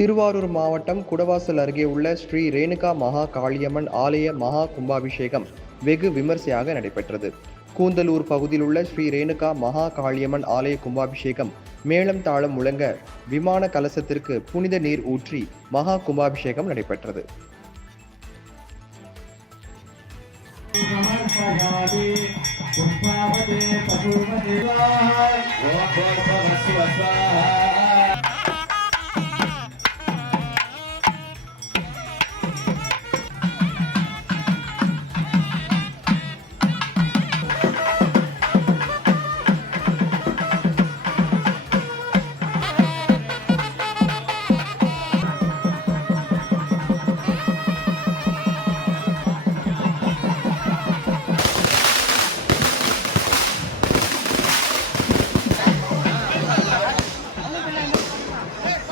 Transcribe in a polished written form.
திருவாரூர் மாவட்டம் குடவாசல் அருகே உள்ள ஸ்ரீ ரேணுகா மகா காளியம்மன் ஆலய மகா கும்பாபிஷேகம் வெகு விமர்சையாக நடைபெற்றது. கூந்தலூர் பகுதியில் உள்ள ஸ்ரீ ரேணுகா மகா காளியம்மன் ஆலய கும்பாபிஷேகம் மேளம் தாளம் முழங்க விமான கலசத்திற்கு புனித நீர் ஊற்றி மகா கும்பாபிஷேகம் நடைபெற்றது.